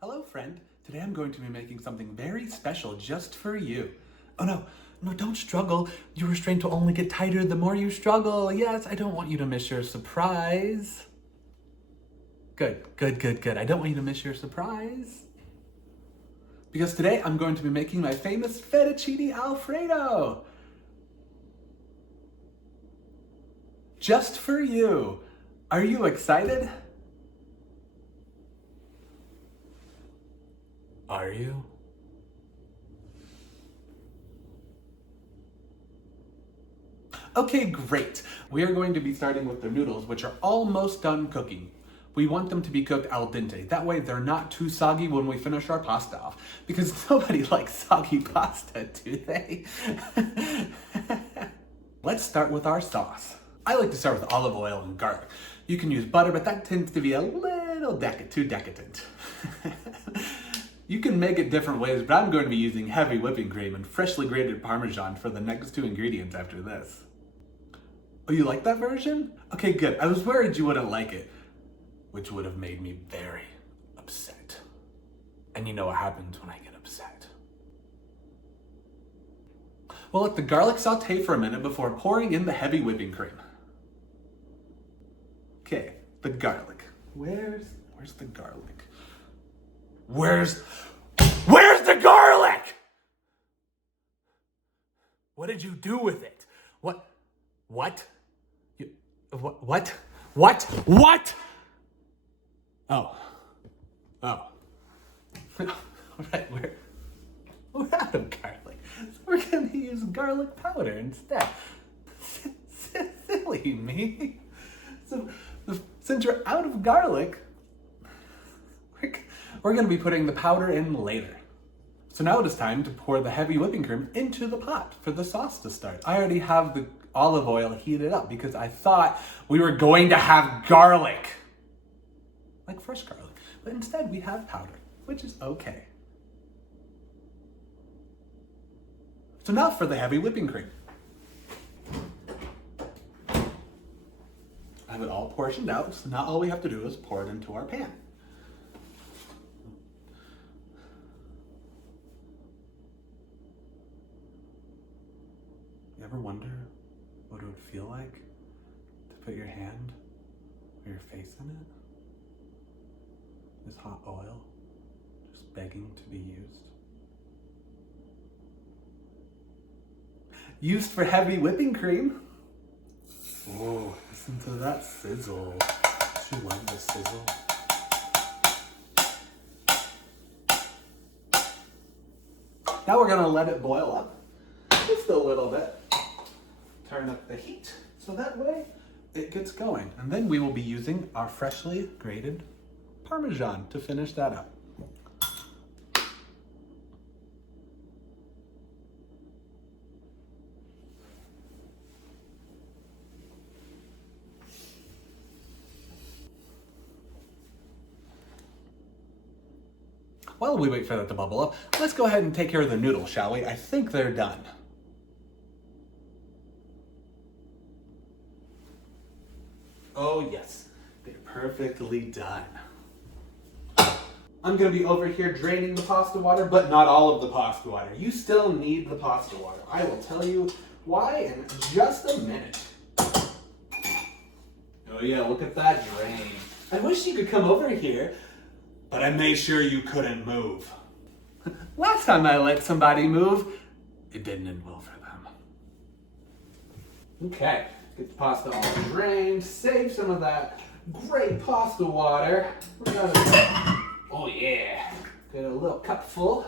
Hello, friend. Today I'm going to be making something very special just for you. Oh no, don't struggle. Your restraint will only get tighter the more you struggle. Yes, I don't want you to miss your surprise. Good. I don't want you to miss your surprise. Because today I'm going to be making my famous Fettuccine Alfredo. Just for you. Are you excited? Are you? Okay, great. We are going to be starting with the noodles, which are almost done cooking. We want them to be cooked al dente. That way they're not too soggy when we finish our pasta off. Because nobody likes soggy pasta, do they? Let's start with our sauce. I like to start with olive oil and garlic. You can use butter, but that tends to be a little too decadent. You can make it different ways, but I'm going to be using heavy whipping cream and freshly grated parmesan for the next two ingredients after this. Oh, you like that version? Okay, good. I was worried you wouldn't like it, which would have made me very upset. And you know what happens when I get upset. We'll let the garlic saute for a minute before pouring in the heavy whipping cream. Okay, the garlic. Where's the garlic? Where's the garlic? What did you do with it? What? What? Oh. All right, we're out of garlic. So we're gonna use garlic powder instead. Silly me. So since you're out of garlic, we're going to be putting the powder in later. So now it is time to pour the heavy whipping cream into the pot for the sauce to start. I already have the olive oil heated up because I thought we were going to have garlic. Like fresh garlic. But instead we have powder, which is okay. So now for the heavy whipping cream. I have it all portioned out, so now all we have to do is pour it into our pan. You ever wonder what it would feel like to put your hand or your face in it? This hot oil, just begging to be used. Used for heavy whipping cream. Oh, listen to that sizzle. Don't you love the sizzle? Now we're gonna let it boil up just a little bit. Turn up the heat so that way it gets going. And then we will be using our freshly grated parmesan to finish that up. While we wait for that to bubble up, let's go ahead and take care of the noodles, shall we? I think they're done. Oh yes, they're perfectly done. I'm gonna be over here draining the pasta water, but not all of the pasta water. You still need the pasta water. I will tell you why in just a minute. Oh yeah, look at that drain. I wish you could come over here, but I made sure you couldn't move. Last time I let somebody move, it didn't end well for them. Okay. Get the pasta all drained, save some of that great pasta water. We're gonna, oh yeah, get a little cup full.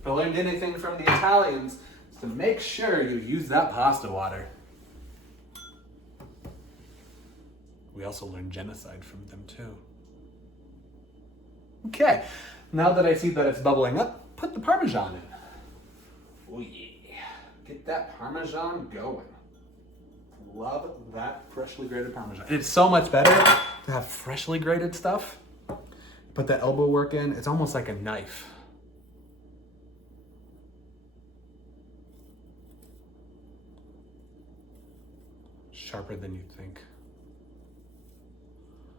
If I learned anything from the Italians, is to make sure you use that pasta water. We also learned genocide from them too. Okay, now that I see that it's bubbling up, put the parmesan in. Oh yeah, get that parmesan going. Love that freshly grated parmesan. It's so much better to have freshly grated stuff. Put the elbow work in, it's almost like a knife. Sharper than you'd think.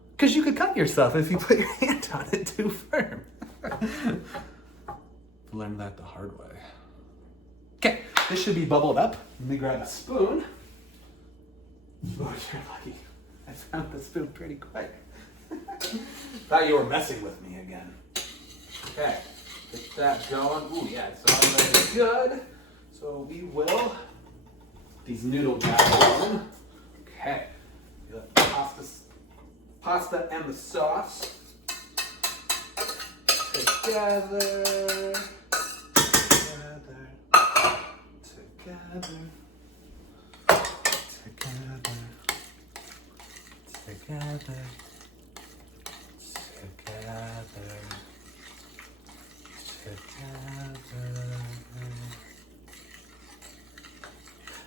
Because you could cut yourself if you put your hand on it too firm. learned that the hard way. Okay, this should be bubbled up. Let me grab a spoon. Oh, you're lucky. I found the spoon pretty quick. Thought you were messing with me again. Okay, get that going. Ooh, yeah, it's already good. So we will, these noodle jars in. Okay, the pasta and the sauce together.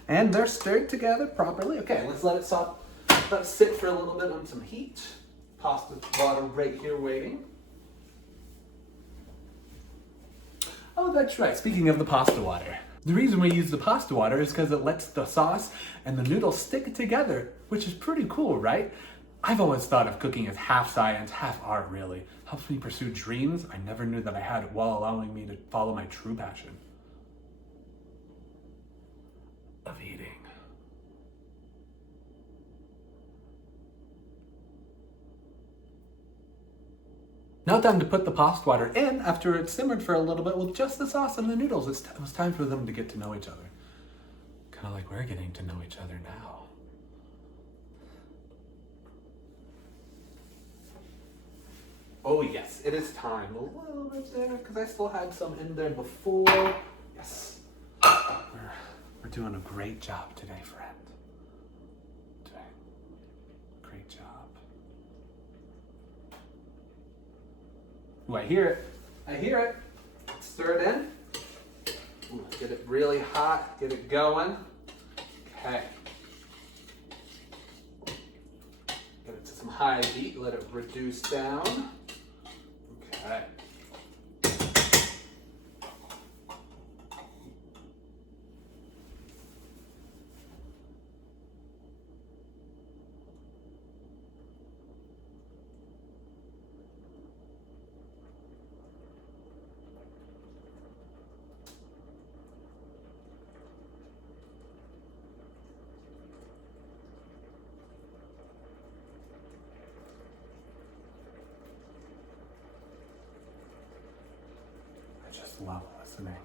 And they're stirred together properly. Okay, let's let it sit for a little bit on some heat. Pasta water right here waiting. Oh, that's right. Speaking of the pasta water. The reason we use the pasta water is because it lets the sauce and the noodles stick together, which is pretty cool, right? I've always thought of cooking as half science, half art, really. Helps me pursue dreams I never knew that I had while allowing me to follow my true passion of eating. Now time to put the pasta water in after it's simmered for a little bit with just the sauce and the noodles. It was time for them to get to know each other. Kind of like we're getting to know each other now. Oh yes, it is time. A little bit there, because I still had some in there before. Yes. We're doing a great job today, friend. Doing a great job. Ooh, I hear it. I hear it. Stir it in. Ooh, get it really hot. Get it going. Okay. Get it to some high heat. Let it reduce down. Okay. Love listening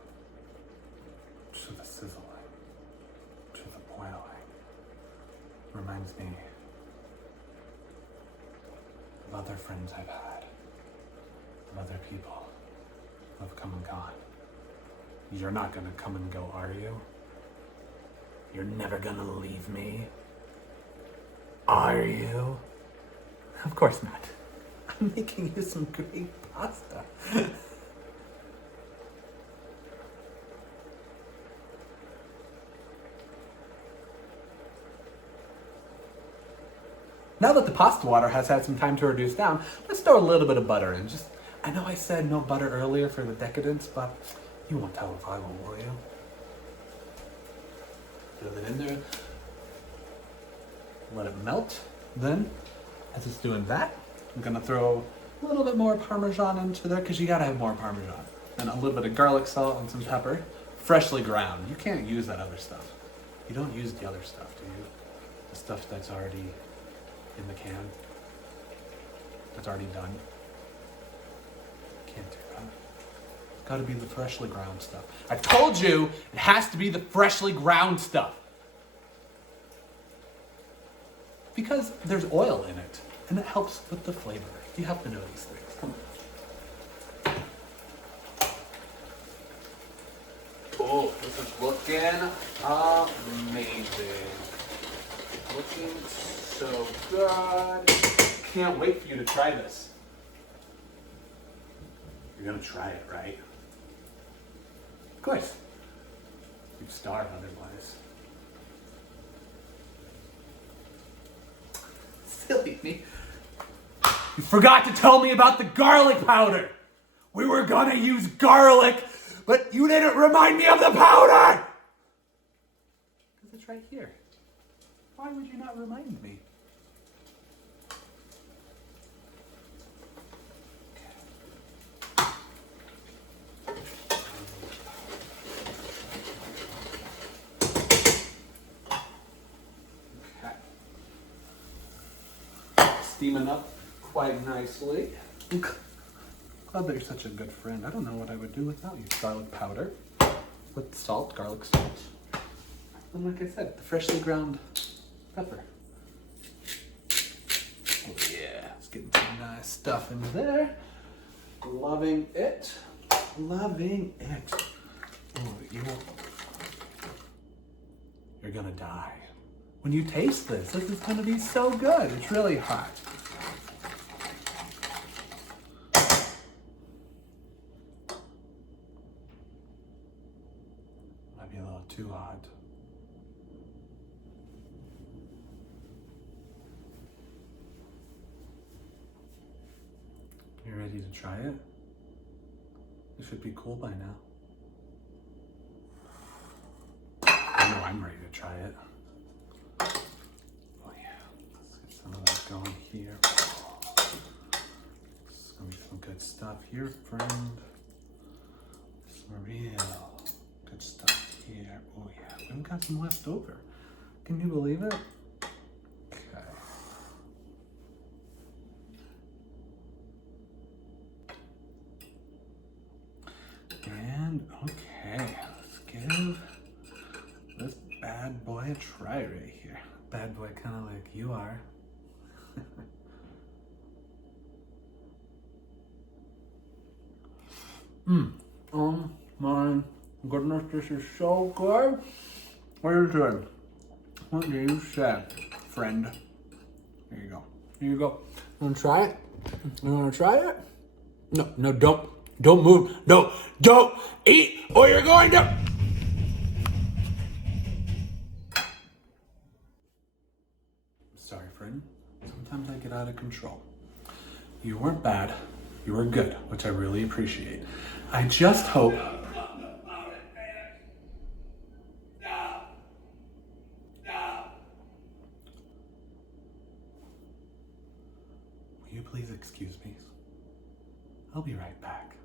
to the sizzling, to the boiling. Reminds me of other friends I've had, of other people who have come and gone. You're not gonna come and go, are you? You're never gonna leave me, are you? Of course not. I'm making you some great pasta. Now that the pasta water has had some time to reduce down, let's throw a little bit of butter in. I know I said no butter earlier for the decadence, but you won't tell if I will you? Throw that in there. Let it melt. Then, as it's doing that, I'm gonna throw a little bit more Parmesan into there, because you gotta have more Parmesan. And a little bit of garlic salt and some pepper. Freshly ground. You can't use that other stuff. You don't use the other stuff, do you? The stuff that's already in the can, that's already done. Can't do that. It's gotta be the freshly ground stuff. I told you it has to be the freshly ground stuff. Because there's oil in it, and it helps with the flavor. You have to know these things. Come on. Oh, this is looking amazing. Looking so good. Can't wait for you to try this. You're gonna try it, right? Of course. You'd starve otherwise. Silly me. You forgot to tell me about the garlic powder. We were gonna use garlic, but you didn't remind me of the powder! Because it's right here. Why would you not remind me? steaming up quite nicely. Glad that you're such a good friend. I don't know what I would do without you. Garlic powder with salt, garlic salt. And like I said, the freshly ground pepper. Oh yeah, let's get some nice stuff in there. Loving it. Loving it. Oh, you're gonna die. When you taste this is gonna be so good. It's really hot. Might be a little too hot. You ready to try it? It should be cool by now. I know I'm ready to try it. Oh yeah, let's get some of that going here. This is gonna be some good stuff here, friend. Some real good stuff here. Oh yeah, we've got some left over. Can you believe it? Okay. And okay, let's give this bad boy a try right here. Bad boy kind of like you are. Oh my goodness, this is so good. What are you doing? What do you say, friend? Here you go. Here you go. You wanna try it? You wanna try it? No, don't move. No, don't eat or you're going to. Sorry, friend. Sometimes I get out of control. You weren't bad. You were good, which I really appreciate. I just hope. Will you please excuse me? I'll be right back.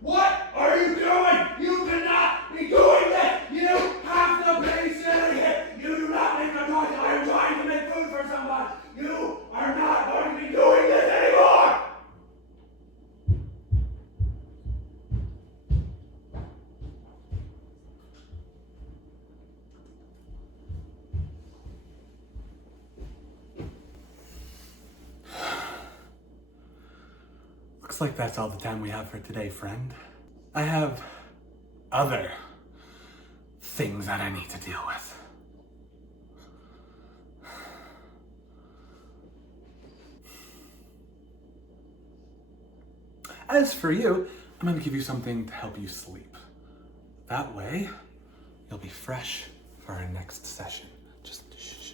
What are you doing? You cannot be doing this! You have to be sitting here! You do not make a noise! I am trying to make food for somebody! You are not going to be doing this anymore! Looks like that's all the time we have for today, friend. I have other things that I need to deal with. As for you, I'm gonna give you something to help you sleep. That way, you'll be fresh for our next session. Just shh.